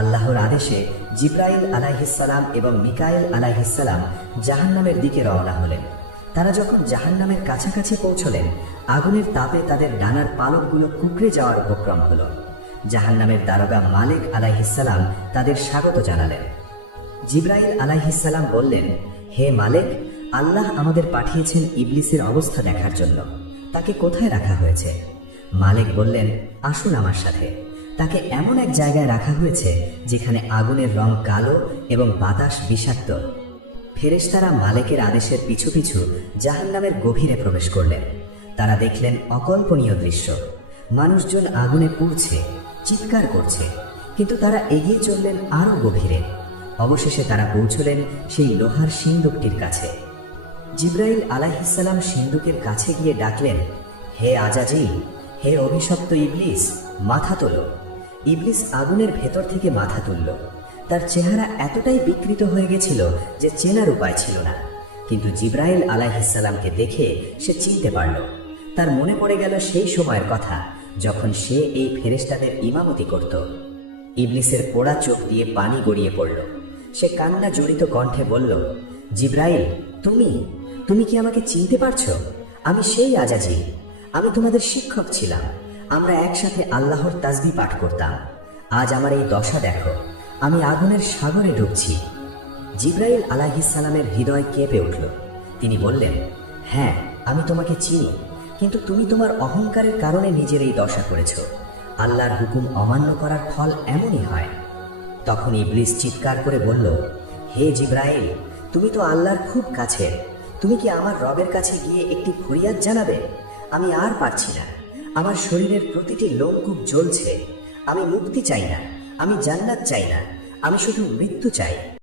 আল্লাহর আদেশে জিব্রাইল আলাইহিসসালাম এবং মিকাইল আলাইহিসসালাম জাহান্নামের দিকে রওনা হলেন। তারা যখন জাহান্নামের কাছাকাছি পৌঁছলেন, আগুনের তাপে তাদের ডানার পালকগুলো কুঁকড়ে যাওয়ার উপক্রম হলো। জাহান্নামের দারোগা মালিক আলাইহিসসালাম তাদের স্বাগত জানালেন। জিব্রাইল আলাইহিসসালাম বললেন, হে মালিক, আল্লাহ আমাদের পাঠিয়েছেন ইবলিসের অবস্থা দেখার জন্য। তাকে কোথায় রাখা হয়েছে? মালিক বললেন, আসুন আমার সাথে। তাকে এমন এক জায়গায় রাখা হয়েছে যেখানে আগুনের রং কালো এবং বাতাস বিষাক্ত। ফেরেশতারা মালিকের আদেশের পিছু পিছু জাহান্নামের গভীরে প্রবেশ করলেন। তারা দেখলেন অকল্পনীয় দৃশ্য। মানুষজন আগুনে পুড়ছে, চিৎকার করছে, কিন্তু তারা এগিয়ে চললেন আরও গভীরে। অবশেষে তারা পৌঁছলেন সেই লোহার সিন্দুকটির কাছে। জিব্রাইল আলাইহিসসালাম সিন্দুকের কাছে গিয়ে ডাকলেন, হে আজাজিল, হে অভিশপ্ত ইবলিস, মাথা তোলো। ইবলিস আগুনের ভেতর থেকে মাথা তুলল। তার চেহারা এতটাই বিকৃত হয়ে গেছিল যে চেনার উপায় ছিল না। কিন্তু জিব্রাইল আলাইহিসসালামকে দেখে সে চিনতে পারল। তার মনে পড়ে গেল সেই সময়ের কথা যখন সে এই ফেরেশতাদের ইমামতি করত। ইবলিসের পোড়া চোখ দিয়ে পানি গড়িয়ে পড়ল। সে কান্না জড়িত কণ্ঠে বলল, জিব্রাইল, তুমি কি আমাকে চিনতে পারছো? আমি সেই আজাজিল। আমি তোমাদের শিক্ষক ছিলাম। আমরা একসাথে আল্লাহর তাসবিহ পাঠ করতাম। আজ আমার এই দশা দেখো, আমি আগুনের সাগরে ডুবছি। জিব্রাইল আলাইহিসসালামের হৃদয় কেঁপে উঠল। তিনি বললেন, হ্যাঁ, আমি তোমাকে চিনি, কিন্তু তুমি তোমার অহংকারের কারণে নিজের এই দশা করেছ। আল্লাহর হুকুম অমান্য করার ফল এমনই হয়। তখন ইবলিস চিৎকার করে বলল, হে জিব্রাইল, তুমি তো আল্লাহর খুব কাছের। তুমি কি আমার রবের কাছে গিয়ে একটি ফরিয়াদ জানাবে? আমি আর পারছি না। আমার শরীরের প্রতিটি লোমকূপ জ্বলছে। আমি মুক্তি চাই না, আমি জান্নাত চাই না, আমি শুধু মৃত্যু চাই।